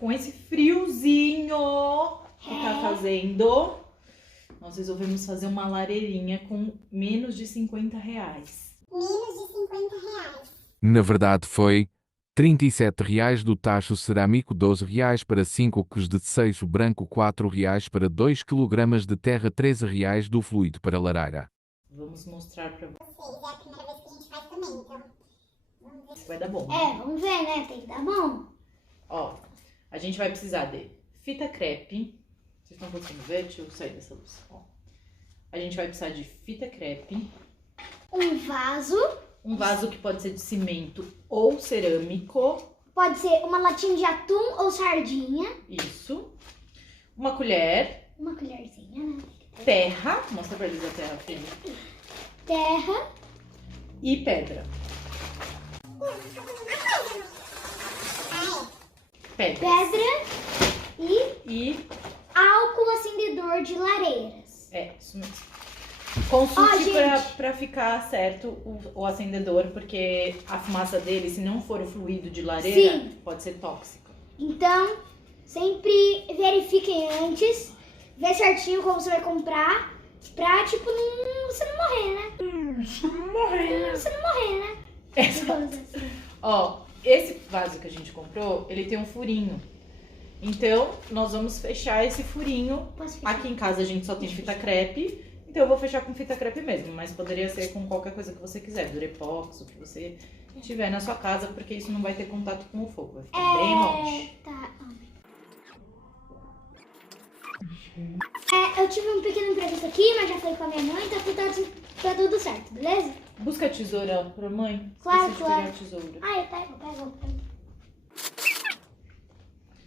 com esse friozinho que tá fazendo, nós resolvemos fazer uma lareirinha com menos de 50 reais. Menos de 50 reais. Na verdade foi R$37 do tacho cerâmico, R$12 para 5 kg de seixo branco, R$4 para 2 kg de terra, R$13 do fluido para lareira. Vamos mostrar pra Vocês, é a primeira vez que a gente faz também, então vamos ver. vocês, vai dar bom. Vamos ver, né? Tem que dar bom. Ó, a gente vai precisar de fita crepe. Vocês estão conseguindo ver? Deixa eu sair dessa luz. Ó. A gente vai precisar de fita crepe. Um vaso. Um vaso que pode ser de cimento ou cerâmico. Pode ser uma latinha de atum ou sardinha. Isso. Uma colher. Uma colherzinha, né? Terra. Mostra pra eles a terra, filho. Terra. E pedra. Pedra. Pedra. E Álcool acendedor de lareiras. isso mesmo. Consulte gente. pra ficar certo o acendedor, porque a fumaça dele, se não for o fluido de lareira, Sim. pode ser tóxica. Então, sempre verifiquem antes. Vê certinho como você vai comprar. Pra, tipo, você não morrer, né? Você não morrer, né? Exato. Ó, esse vaso que a gente comprou, ele tem um furinho. Então, nós vamos fechar esse furinho. Posso fechar? Aqui em casa a gente só tem fita crepe, então eu vou fechar com fita crepe mesmo, mas poderia ser com qualquer coisa que você quiser, durepox, o que você tiver na sua casa, porque isso não vai ter contato com o fogo, vai ficar bem longe. Tá. Eu tive um pequeno imprevisto aqui, mas já falei com a minha mãe, tá tudo certo, beleza? Busca a tesoura pra mãe. Claro, Esqueci de claro. pegar a tesoura. Eu pego.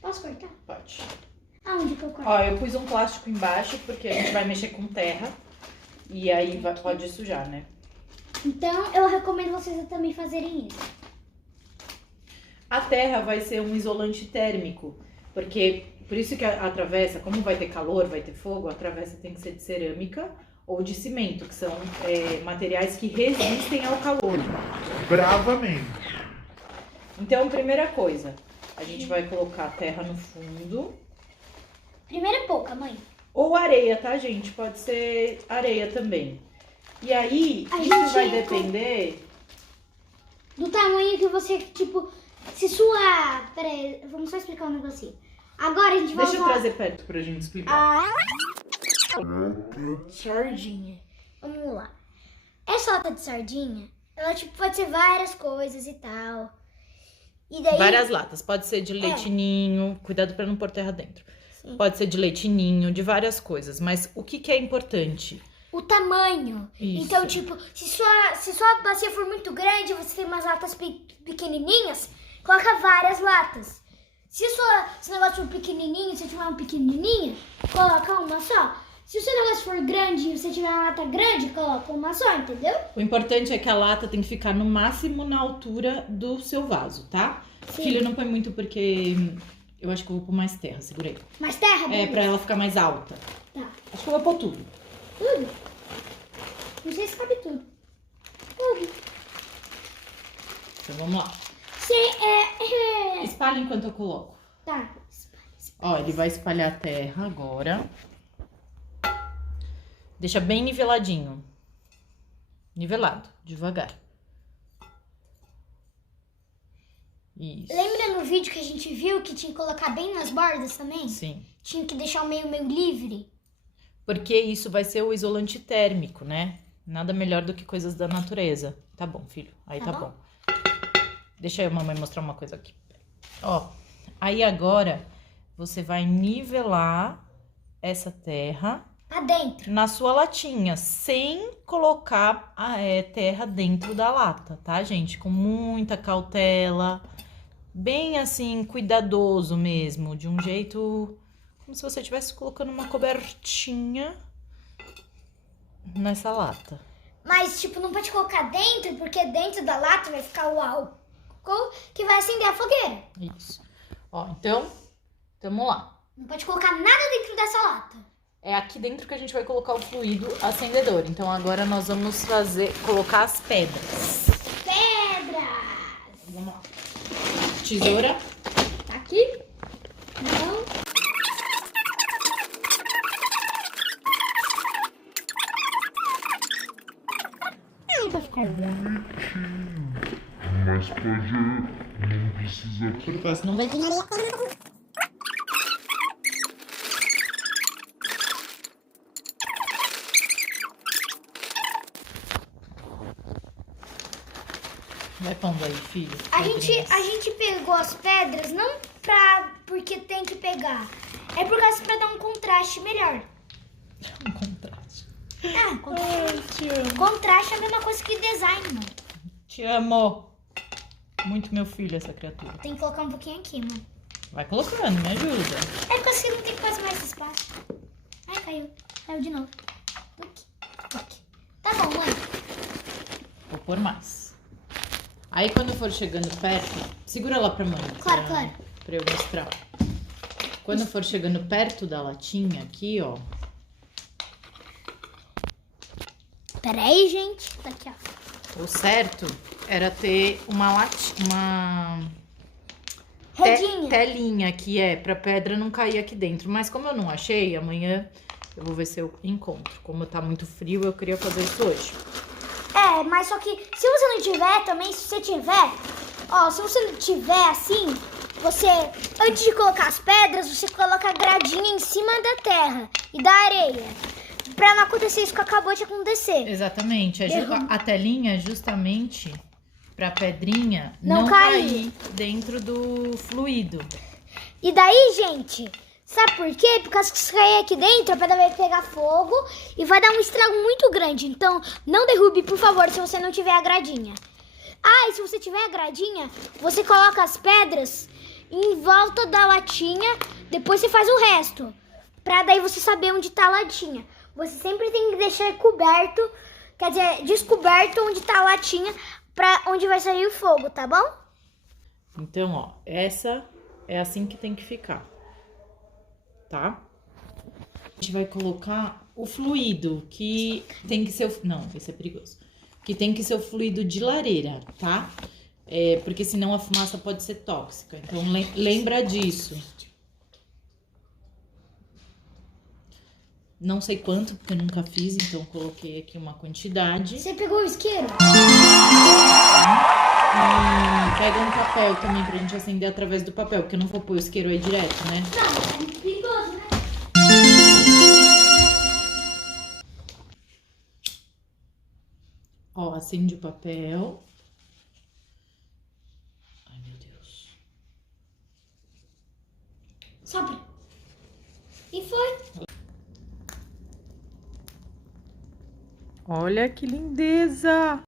Posso cortar? Pode. Aonde que eu corto? Ó, eu pus um plástico embaixo, porque a gente vai mexer com terra, e aí pode sujar, né? Então, eu recomendo vocês também fazerem isso. A terra vai ser um isolante térmico, porque por isso que a travessa, como vai ter calor, vai ter fogo, a travessa tem que ser de cerâmica ou de cimento, que são materiais que resistem ao calor. Bravamente. Então, primeira coisa, a gente vai colocar a terra no fundo. Primeiro é pouca, mãe. Ou areia, tá, gente? Pode ser areia também. E aí, A isso gente vai depender... Do tamanho que você, tipo, se sua... Pera aí, vamos só explicar um negocinho. Agora a gente vai Deixa eu usar trazer perto pra gente explicar. a sardinha. Vamos lá. Essa lata de sardinha, ela, tipo, pode ser várias coisas e tal. E daí... Várias latas. Pode ser de leite ninho. Cuidado pra não pôr terra dentro. Sim. Pode ser de leite ninho, de várias coisas. Mas o que é importante? O tamanho. Isso. Então, tipo, se sua bacia for muito grande, você tem umas latas pequenininhas, coloca várias latas. Se seu negócio for pequenininho, se tiver uma pequenininha, coloca uma só. Se o seu negócio for grande e você tiver uma lata grande, coloca uma só, entendeu? O importante é que a lata tem que ficar no máximo na altura do seu vaso, tá? Sim. Filho, não põe muito porque eu acho que eu vou pôr mais terra. Segura aí. Mais terra? É, pra ela ficar mais alta. Tá. Acho que eu vou pôr tudo. Tudo? Não sei se cabe tudo. Tudo. Então vamos lá. Sim, Espalha enquanto eu coloco. Tá. Ó, ele vai espalhar a terra agora. Deixa bem niveladinho. Nivelado, devagar. Isso. Lembra no vídeo que a gente viu que tinha que colocar bem nas bordas também? Sim. Tinha que deixar o meio livre? Porque isso vai ser o isolante térmico, né? Nada melhor do que coisas da natureza. Tá bom, filho. Aí tá bom. Deixa a mamãe mostrar uma coisa aqui. Ó, aí agora você vai nivelar essa terra Pra dentro. na sua latinha, sem colocar a terra dentro da lata, tá, gente? Com muita cautela, bem assim, cuidadoso mesmo, de um jeito como se você estivesse colocando uma cobertinha nessa lata. Mas, tipo, não pode colocar dentro, porque dentro da lata vai ficar o álcool que vai acender a fogueira. Isso. Ó, então, vamos lá. Não pode colocar nada dentro dessa lata. É aqui dentro que a gente vai colocar o fluido acendedor. Então agora nós vamos colocar as pedras. Pedras! Vamos lá. Tesoura. Tá aqui. não precisa. Não vai vir areia. Vai pondo aí, filho. A gente pegou as pedras não porque tem que pegar. É por causa pra dar um contraste melhor. Um contraste. Ah, Ai, te amo. contraste é a mesma coisa que design, mano. Te amo. Muito meu filho, essa criatura. Tem que colocar um pouquinho aqui, mano. Vai colocando, me ajuda. É porque assim não tem quase mais espaço. Ai, caiu. Caiu de novo. Aqui. Aqui. Tá bom, mãe. Vou pôr mais. Aí quando for chegando perto, segura lá pra mãe. Claro, claro. Pra eu mostrar. Quando for chegando perto da latinha aqui, ó. Pera aí, gente. Tá aqui, ó. O certo era ter uma Redinha. telinha que é pra pedra não cair aqui dentro. Mas como eu não achei, amanhã eu vou ver se eu encontro. Como tá muito frio, eu queria fazer isso hoje. É, mas só que se você não tiver também, se você tiver, ó, se você não tiver assim, você, antes de colocar as pedras, você coloca a gradinha em cima da terra e da areia. Pra não acontecer isso que acabou de acontecer. Exatamente. A telinha é justamente pra pedrinha Não não cair. cair dentro do fluido. E daí, gente, sabe por quê? Porque se cair aqui dentro, a pedra vai pegar fogo e vai dar um estrago muito grande. Então, não derrube, por favor, se você não tiver a gradinha. Ah, e se você tiver a gradinha, você coloca as pedras em volta da latinha, depois você faz o resto. Pra daí você saber onde tá a latinha. Você sempre tem que deixar coberto, quer dizer, descoberto onde tá a latinha, pra onde vai sair o fogo, tá bom? Então, ó, essa é assim que tem que ficar. Tá? A gente vai colocar o fluido, que tem que ser o... Não, esse é perigoso. Que tem que ser o fluido de lareira, tá? É, porque senão a fumaça pode ser tóxica. Então, lembra disso. Não sei quanto, porque eu nunca fiz, então coloquei aqui uma quantidade. Você pegou o isqueiro? E pega um papel também pra gente acender através do papel, porque eu não vou pôr o isqueiro aí direto, né? Não, é muito perigoso, né? Ó, acende o papel. Ai, meu Deus. Sopra. E foi. Olha que lindeza!